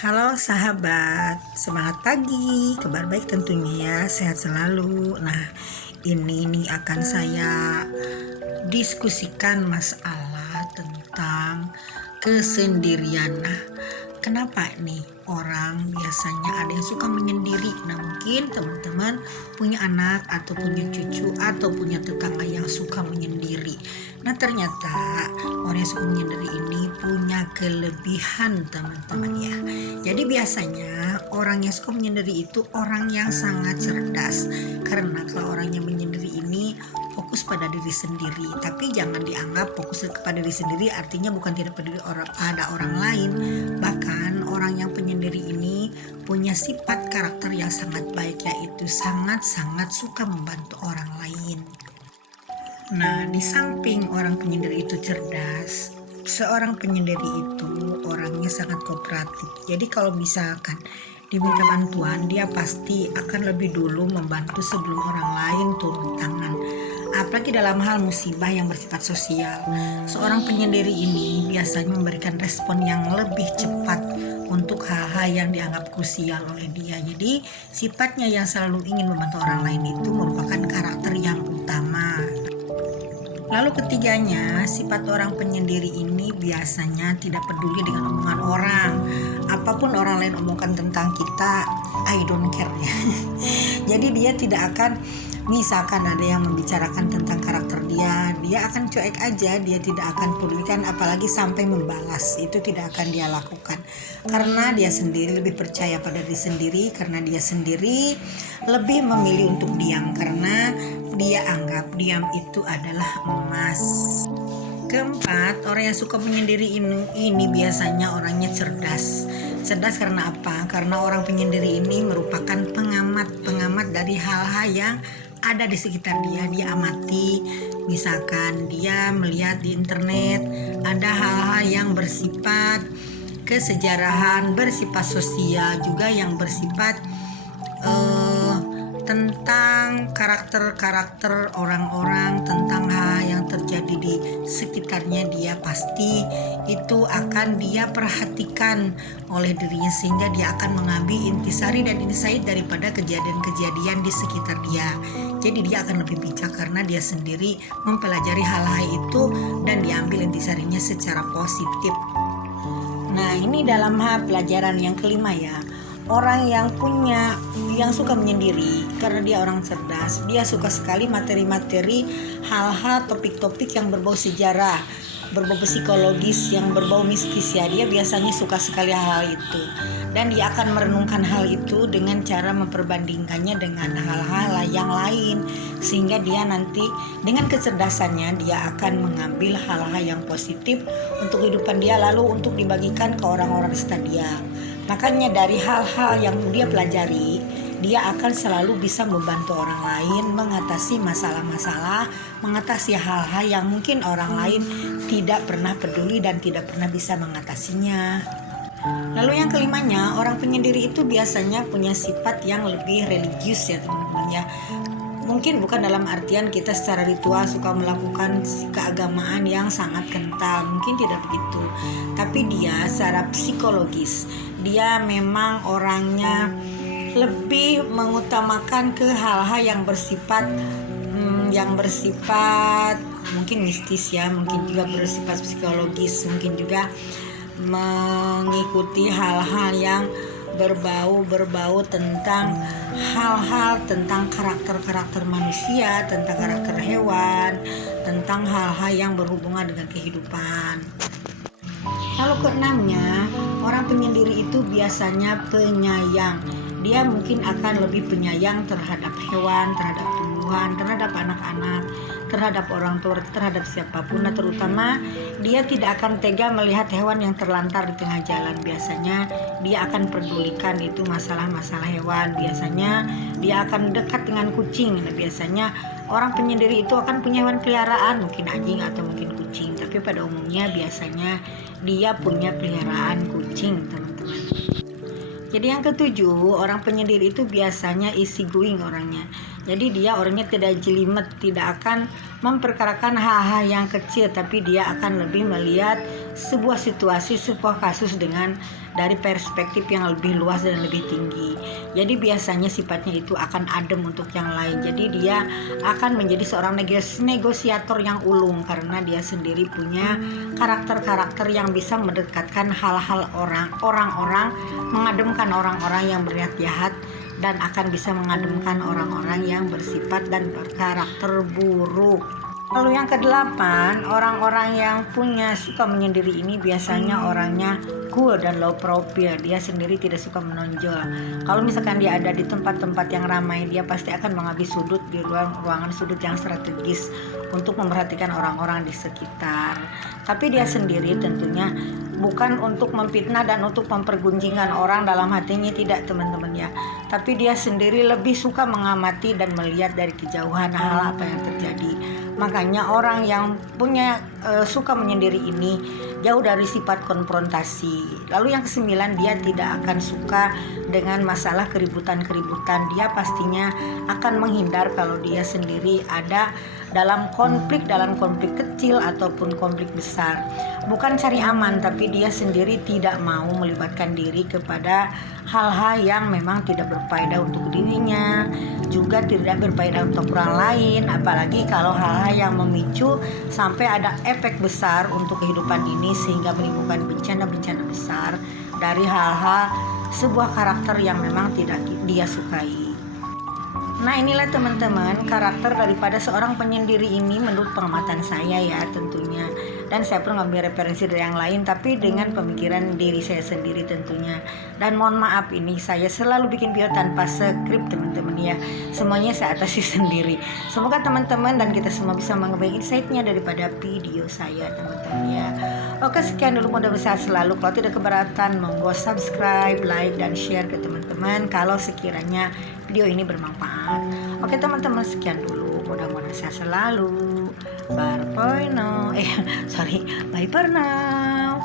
Halo sahabat, semangat pagi, kabar baik tentunya ya, sehat selalu. Nah, ini nih akan saya diskusikan masalah tentang kesendirian. Nah, kenapa nih orang biasanya ada yang suka menyendiri? Nah, mungkin teman-teman punya anak atau punya cucu atau punya tetangga yang suka menyendiri. Nah, ternyata orang yang suka menyendiri ini punya kelebihan teman-teman ya. Jadi biasanya orang yang suka menyendiri itu orang yang sangat cerdas. Karena kalau orang yang menyendiri ini fokus pada diri sendiri, tapi jangan dianggap fokus kepada diri sendiri artinya bukan tidak peduli pada orang lain. Bahkan orang yang penyendiri ini punya sifat karakter yang sangat baik, yaitu sangat-sangat suka membantu orang lain. Nah, di samping orang penyendiri itu cerdas, seorang penyendiri itu orangnya sangat kooperatif. Jadi kalau misalkan diminta bantuan, dia pasti akan lebih dulu membantu sebelum orang lain turun tangan. Apalagi dalam hal musibah yang bersifat sosial, seorang penyendiri ini biasanya memberikan respon yang lebih cepat untuk hal-hal yang dianggap krusial oleh dia. Jadi sifatnya yang selalu ingin membantu orang lain itu merupakan karakter yang utama. Lalu ketiganya, sifat orang penyendiri ini biasanya tidak peduli dengan omongan orang. Apapun orang lain omongkan tentang kita, I don't care ya. Jadi dia tidak akan, misalkan ada yang membicarakan tentang karakter dia akan cuek aja, dia tidak akan pedulikan apalagi sampai membalas. Itu tidak akan dia lakukan. Karena dia sendiri lebih percaya pada diri sendiri, karena dia sendiri lebih memilih untuk diam karena dia anggap diam itu adalah emas. Keempat, orang yang suka menyendiri ini biasanya orangnya cerdas. Cerdas karena apa? Karena orang penyendiri ini merupakan pengamat dari hal-hal yang ada di sekitar dia. Dia amati, misalkan dia melihat di internet ada hal-hal yang bersifat kesejarahan, bersifat sosial, juga yang bersifat tentang karakter orang-orang, tentang hal yang terjadi di sekitarnya. Dia pasti itu akan dia perhatikan oleh dirinya, sehingga dia akan mengambil intisari dan insight daripada kejadian-kejadian di sekitar dia. Jadi dia akan lebih bijak karena dia sendiri mempelajari hal-hal itu dan diambil intisarinya secara positif. Nah, ini dalam hal pelajaran yang kelima ya. Orang yang suka menyendiri karena dia orang cerdas, dia suka sekali materi-materi hal-hal, topik-topik yang berbau sejarah, berbau psikologis, yang berbau mistis ya. Dia biasanya suka sekali hal itu, dan dia akan merenungkan hal itu dengan cara memperbandingkannya dengan hal-hal yang lain, sehingga dia nanti dengan kecerdasannya dia akan mengambil hal-hal yang positif untuk kehidupan dia, lalu untuk dibagikan ke orang-orang sekitar dia. Makanya dari hal-hal yang dia pelajari, dia akan selalu bisa membantu orang lain mengatasi masalah-masalah, mengatasi hal-hal yang mungkin orang lain tidak pernah peduli dan tidak pernah bisa mengatasinya. Lalu yang kelimanya, orang penyendiri itu biasanya punya sifat yang lebih religius ya teman-teman ya. Mungkin bukan dalam artian kita secara ritual suka melakukan keagamaan yang sangat kental, mungkin tidak begitu. Tapi dia secara psikologis, dia memang orangnya lebih mengutamakan ke hal-hal yang bersifat mungkin mistis ya, mungkin juga bersifat psikologis, mungkin juga mengikuti hal-hal yang berbau tentang hal-hal tentang karakter manusia, tentang karakter hewan, tentang hal-hal yang berhubungan dengan kehidupan. Lalu keenamnya, orang penyendiri itu biasanya penyayang. Dia mungkin akan lebih penyayang terhadap hewan, terhadap tumbuhan, terhadap anak-anak, terhadap orang tua, terhadap siapapun. Nah, terutama dia tidak akan tega melihat hewan yang terlantar di tengah jalan. Biasanya dia akan pedulikan itu masalah-masalah hewan. Biasanya dia akan dekat dengan kucing. Nah, biasanya orang penyendiri itu akan punya hewan peliharaan, mungkin anjing atau mungkin kucing. Tapi pada umumnya biasanya dia punya peliharaan kucing, teman-teman. Jadi yang ketujuh, orang penyendiri itu biasanya easy going orangnya. Jadi dia orangnya tidak jelimet, tidak akan memperkarakan hal-hal yang kecil, tapi dia akan lebih melihat sebuah situasi, sebuah kasus dengan dari perspektif yang lebih luas dan lebih tinggi. Jadi biasanya sifatnya itu akan adem untuk yang lain. Jadi dia akan menjadi seorang negosiator yang ulung karena dia sendiri punya karakter-karakter yang bisa mendekatkan hal-hal orang-orang, mengademkan orang-orang yang berniat jahat, dan akan bisa mengademkan orang-orang yang bersifat dan berkarakter buruk. Lalu yang kedelapan, orang-orang yang suka menyendiri ini biasanya orangnya cool dan low profile. Dia sendiri tidak suka menonjol. Kalau misalkan dia ada di tempat-tempat yang ramai, dia pasti akan mengambil sudut di ruangan sudut yang strategis untuk memperhatikan orang-orang di sekitar. Tapi dia sendiri tentunya bukan untuk memfitnah dan untuk mempergunjingkan orang dalam hatinya, tidak teman-teman ya. Tapi dia sendiri lebih suka mengamati dan melihat dari kejauhan hal apa yang terjadi. Makanya orang yang suka menyendiri ini jauh dari sifat konfrontasi. Lalu yang kesembilan, dia tidak akan suka dengan masalah keributan-keributan. Dia pastinya akan menghindar kalau dia sendiri ada dalam konflik kecil ataupun konflik besar. Bukan cari aman, tapi dia sendiri tidak mau melibatkan diri kepada hal-hal yang memang tidak berfaedah untuk dirinya, juga tidak berfaedah untuk orang lain, apalagi kalau hal-hal yang memicu sampai ada efek besar untuk kehidupan ini sehingga menimbulkan bencana-bencana besar dari hal-hal sebuah karakter yang memang tidak dia sukai. Nah, inilah teman-teman karakter daripada seorang penyendiri ini menurut pengamatan saya ya tentunya. Dan saya pun ngambil referensi dari yang lain, tapi dengan pemikiran diri saya sendiri tentunya. Dan mohon maaf, ini saya selalu bikin video tanpa skrip teman-teman ya. Semuanya saya atasi sendiri. Semoga teman-teman dan kita semua bisa mengambil insight-nya daripada video saya teman-teman ya. Oke, sekian dulu, mudah-mudahan sehat selalu. Kalau tidak keberatan, monggo subscribe, like, dan share ke teman-teman kalau sekiranya video ini bermanfaat. Oke teman-teman, sekian dulu, mudah-mudahan sehat selalu. Bye for now. Bye for now.